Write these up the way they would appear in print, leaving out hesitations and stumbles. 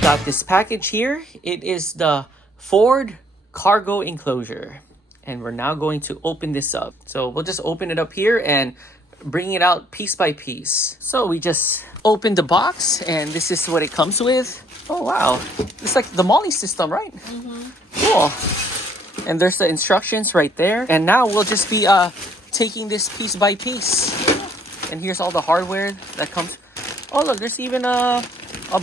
Got this package here. It is the Ford cargo enclosure, and we're now going to open this up. So we'll just open it up here and bring it out piece by piece. So we just opened the box, and this is what it comes with. Oh wow, it's like the Molly system, right? Cool. And there's the instructions right there, and now we'll just be taking this piece by piece. And here's all the hardware that comes. Oh look, there's even a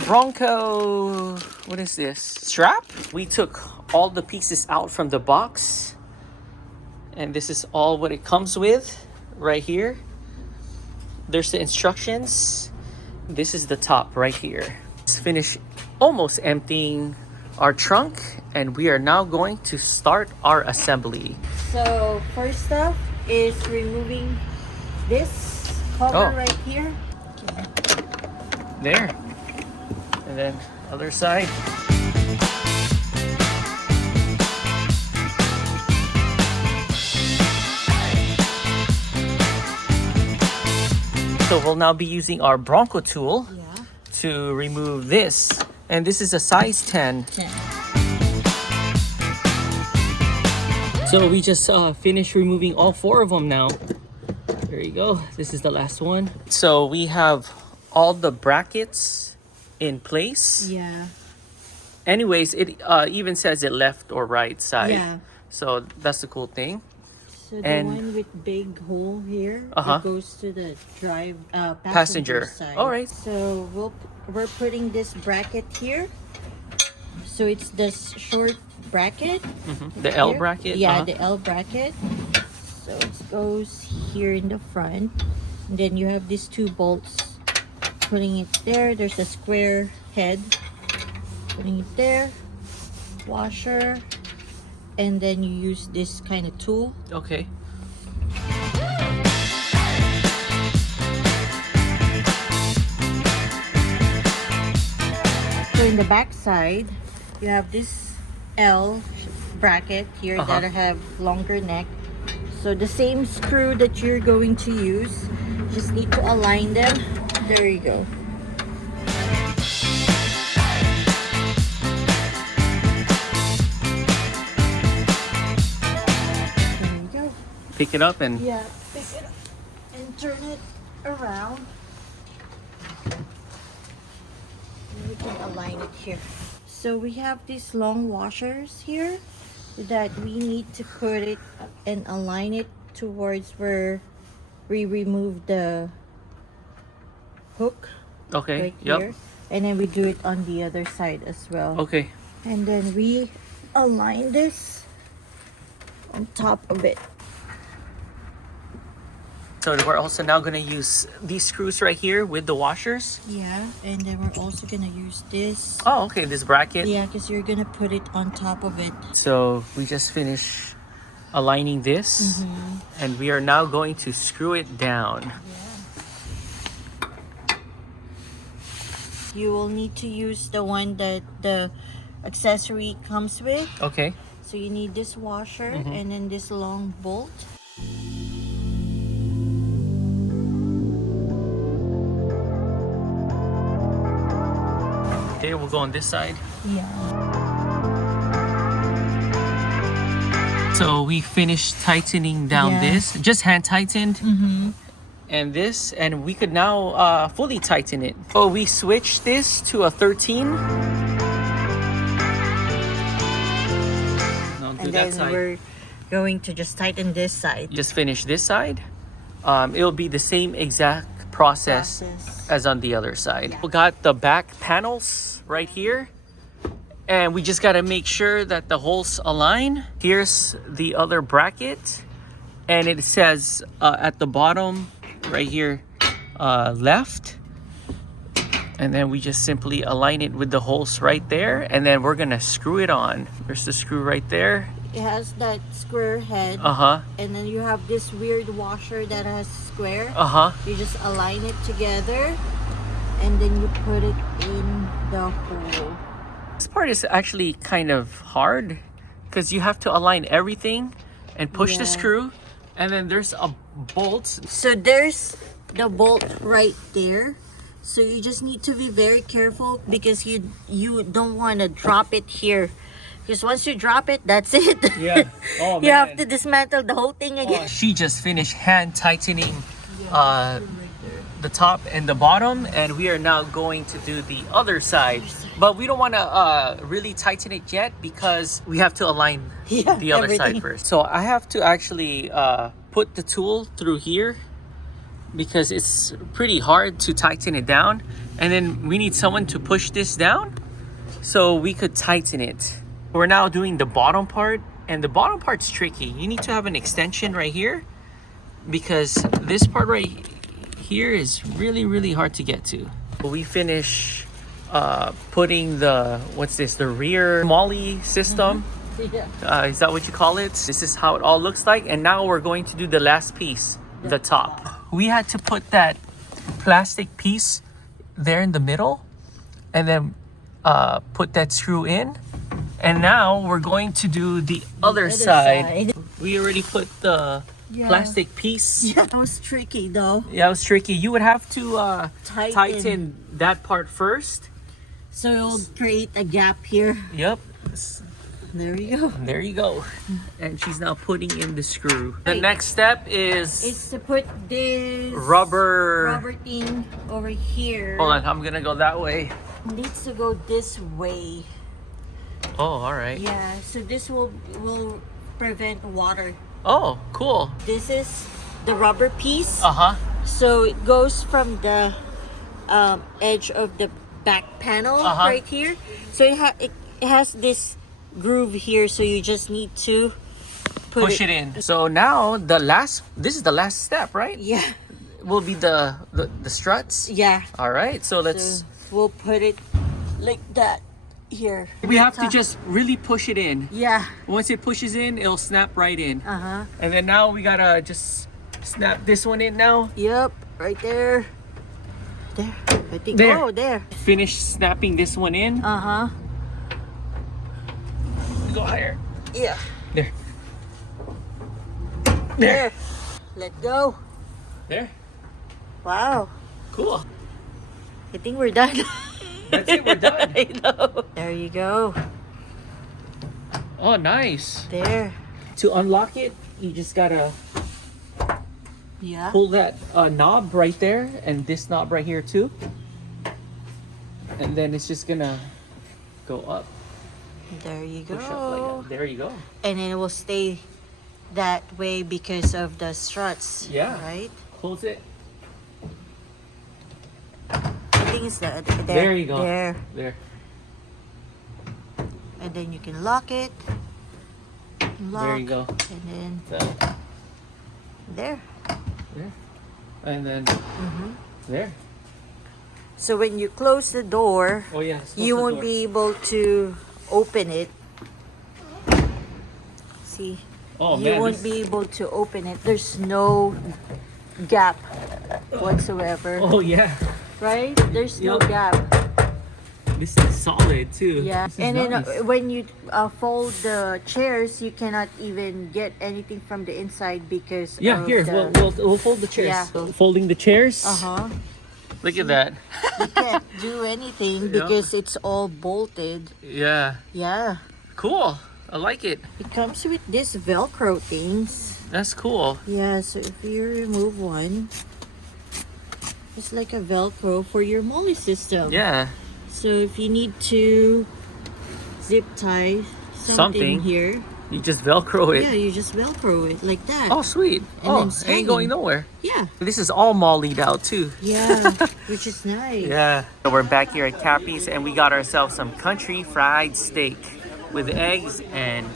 Bronco, what is this, strap? We took all the pieces out from the box, and this is all what it comes with right here. There's the instructions. This is the top right here. Let's finish almost emptying our trunk, and we are now going to start our assembly. So first up is removing this cover right here. There. And then other side. So we'll now be using our Bronco tool to remove this. And this is a size 10. So we just finished removing all 4 of them now. There you go. This is the last one. So we have all the brackets in place. Yeah. Anyways, it even says it left or right side. Yeah. So that's the cool thing. So the one with big hole here, it goes to the passenger side. All right. So we're putting this bracket here. So it's this short bracket. The L bracket? Yeah, the L bracket. So it goes here in the front. And then you have these 2 bolts. Putting it there. There's a square head. Putting it there. Washer. And then you use this kind of tool. Okay. So in the back side, you have this L bracket here that have longer neck. So the same screw that you're going to use, just need to align them. There you go. There you go. Pick it up and... Yeah, pick it up and turn it around. And we can align it here. So we have these long washers here that we need to put it and align it towards where we remove the hook. Okay. Right here. And then we do it on the other side as well. Okay. And then we align this on top of it. So we're also now going to use these screws right here with the washers. Yeah, and then we're also going to use this. Oh, okay, this bracket. Yeah, because you're going to put it on top of it. So we just finished aligning this, and we are now going to screw it down. Yeah. You will need to use the one that the accessory comes with. Okay. So you need this washer and then this long bolt. Okay, we'll go on this side. Yeah. So we finished tightening down this, just hand tightened. And this, and we could now fully tighten it. So we switched this to a 13. Now do And that then side. we're going to just tighten this side. Just finish this side. It'll be the same exact process as on the other side. Yeah. We got the back panels right here, and we just got to make sure that the holes align. Here's the other bracket, and it says at the bottom right here left, and then we just simply align it with the holes right there, and then we're gonna screw it on. There's the screw right there. It has that square head. And then you have this weird washer that has square. You just align it together and then you put it in the hole. This part is actually kind of hard because you have to align everything and push the Yeah. screw, and then there's a bolt. So there's the bolt right there. So you just need to be very careful because you don't want to drop it here. Because once you drop it, that's it. Yeah. Oh, You have man. to dismantle the whole thing again. She just finished hand tightening the top and the bottom, and we are now going to do the other side. But we don't want to really tighten it yet because we have to align the other side everything. first. So I have to actually put the tool through here because it's pretty hard to tighten it down, and then we need someone to push this down so we could tighten it. We're now doing the bottom part, and the bottom part's tricky. You need to have an extension right here because this part right here is really hard to get to. We finish putting the the rear molly system. Yeah. Is that what you call it? This is how it all looks like, and now we're going to do the last piece, the top. We had to put that plastic piece there in the middle and then put that screw in, and now we're going to do the other side. We already put the plastic piece. Yeah, that was tricky though. Yeah, it was tricky. You would have to tighten that part first. So it'll create a gap here. Yep. There you go. There you go. And she's now putting in the screw. The next step is It's to put this rubber thing over here. Hold on, I'm gonna go that way. It needs to go this way. Oh, all right. Yeah, so this will prevent water. Oh, cool. This is the rubber piece. Uh-huh. So it goes from the edge of the back panel right here. So it has this groove here, so you just need to push it in. So now this is the last step, right? Yeah. Will be the struts. Yeah. All right. So let's. So we'll put it like that here. We have to just really push it in. Yeah. Once it pushes in, it'll snap right in. Uh-huh. And then now we gotta just snap this one in now. Yep. Right there. There. I think. There. Oh, there. Finish snapping this one in. Uh-huh. Go higher. Yeah. There. There. Let go. There. Wow. Cool. I think we're done. That's it. We're done. I know. There you go. Oh, nice. There. To unlock it, you just gotta Yeah. pull that knob right there, and this knob right here too. And then it's just gonna go up. There you Push up like go. that. There you go. And it will stay that way because of the struts. Yeah. Right? Close it. I think it's there. There you go. There. There. And then you can lock it. Lock, There you go. And then That. there. There. And then there. So when you close the door, Oh yeah. Close you the won't door. be able to open it. See? Oh You man. won't be able to open it. There's no gap whatsoever. Oh yeah. Right? There's no Yup. gap. This is solid too. Yeah. This is And then nice. when you fold the chairs, you cannot even get anything from the inside because Yeah. of Here, the... we'll fold the chairs. Yeah. Folding the chairs. Uh-huh. Look at that. You can't do anything Yeah. because it's all bolted. Yeah. Yeah. Cool. I like it. It comes with this Velcro things. That's cool. Yeah, so if you remove one, it's like a Velcro for your molly system. Yeah. So if you need to zip tie something Something. here, You just Velcro it. yeah, you just Velcro it like that. Oh, sweet. And Oh, then it ain't going hanging. nowhere. Yeah. This is all mollied out too. Yeah, which is nice. Yeah. So we're back here at Cappy's, and we got ourselves some country fried steak with eggs and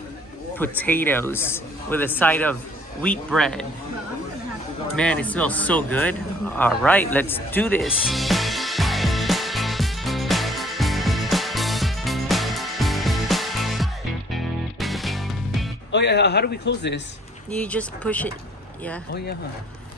potatoes with a side of wheat bread. Man, it smells so good. All right, let's do this. Oh yeah, how do we close this? You just push it. Yeah. Oh yeah.